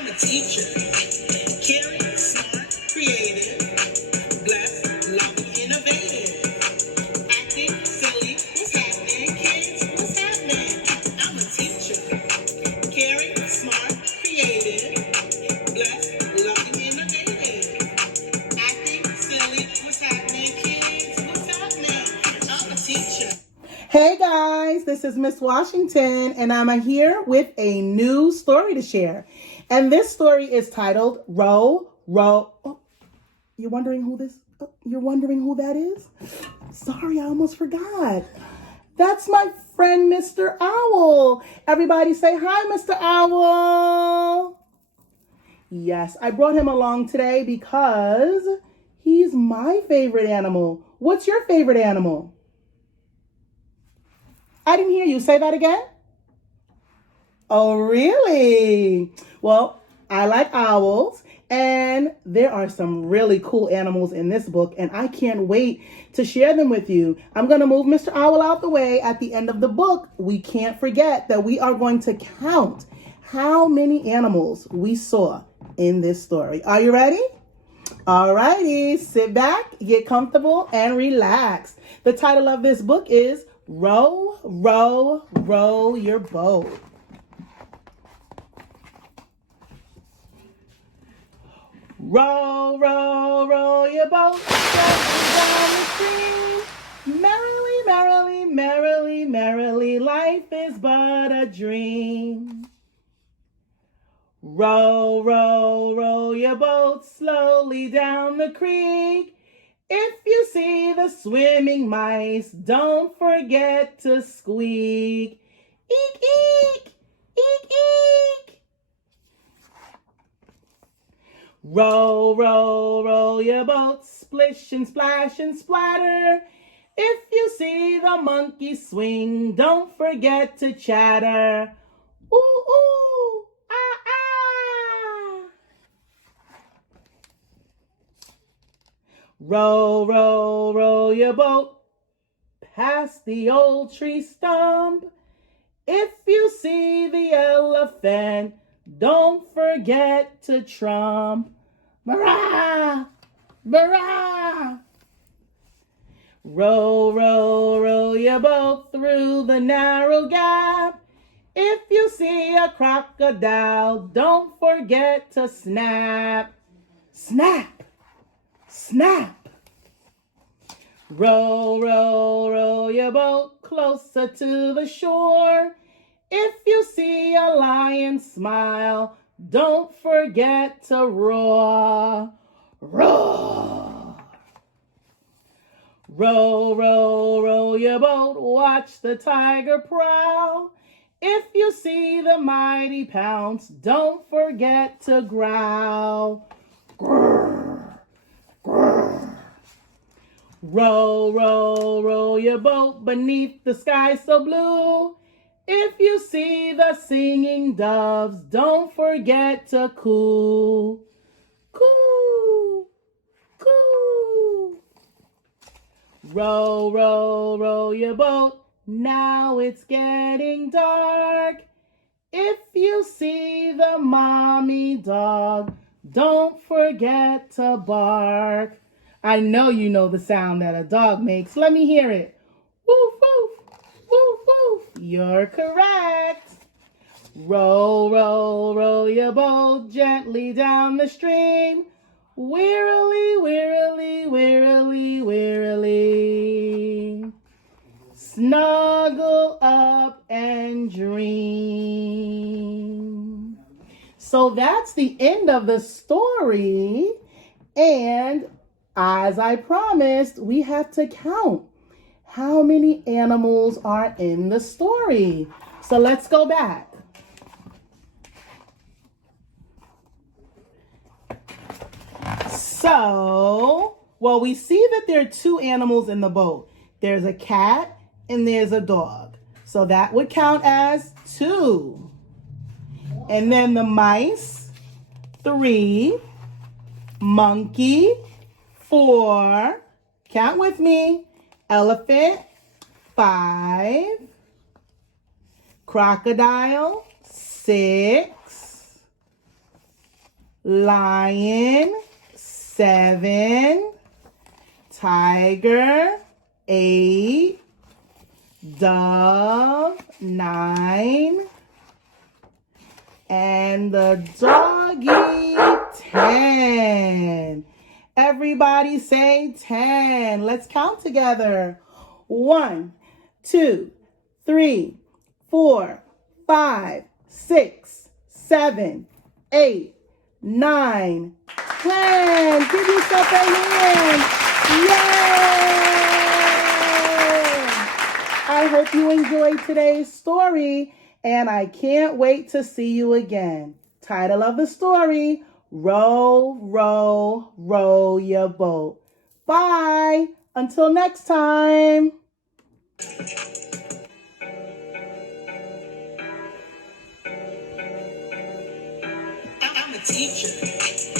I'm a teacher, caring, smart, creative, blessed, loving, innovative, acting, silly, what's happening, kids, what's happening? I'm a teacher, caring, smart, creative, blessed, loving, innovative, acting, silly, what's happening, kids, what's happening? I'm a teacher. Hey guys, this is Miss Washington, and I'm here with a new story to share. And this story is titled Row, Row. Oh, you're wondering who that is? Sorry, I almost forgot. That's my friend, Mr. Owl. Everybody say hi, Mr. Owl. Yes, I brought him along today because he's my favorite animal. What's your favorite animal? I didn't hear you. Say that again. Oh, really? Well, I like owls, and there are some really cool animals in this book, and I can't wait to share them with you. I'm going to move Mr. Owl out the way. At the end of the book, we can't forget that we are going to count how many animals we saw in this story. Are you ready? All righty, sit back, get comfortable, and relax. The title of this book is Row, Row, Row Your Boat. Row, row, row your boat gently down the stream. Merrily, merrily, merrily, merrily, life is but a dream. Row, row, row your boat slowly down the creek. If you see the swimming mice, don't forget to squeak. Eek, eek, eek, eek. Row, row, row your boat, splish and splash and splatter. If you see the monkey swing, don't forget to chatter. Ooh, ooh, ah, ah. Row, row, row your boat past the old tree stump. If you see the elephant, don't forget to trump. Barah! Barah! Row, row, row your boat through the narrow gap. If you see a crocodile, don't forget to snap. Snap! Snap! Row, row, row your boat closer to the shore. If you see a lion smile, don't forget to roar. Roar! Row, row, row your boat, watch the tiger prowl. If you see the mighty pounce, don't forget to growl. Grrr, grrr. Row, row, row your boat beneath the sky so blue. If you see the singing doves, don't forget to coo. Coo, coo. Row, row, row your boat, now it's getting dark. If you see the mommy dog, don't forget to bark. I know you know the sound that a dog makes. Let me hear it. Woof, woof. Woof, woof. You're correct. Row, row, row your boat gently down the stream. Wearily, wearily, wearily, wearily. Snuggle up and dream. So that's the end of the story. And as I promised, we have to count how many animals are in the story. So let's go back. So, well, we see that there are two animals in the boat. There's a cat and there's a dog. So that would count as 2. And then the mice, 3. Monkey, 4. Count with me. Elephant, 5. Crocodile, 6. Lion, 7. Tiger, 8. Dove, 9. And the doggy, 10. Everybody say 10. Let's count together. 1, 2, 3, 4, 5, 6, 7, 8, 9, 10. Give yourself a hand. Yay! I hope you enjoyed today's story, and I can't wait to see you again. Title of the story, Row, Row, Row Your Boat. Bye. Until next time. I'm a teacher.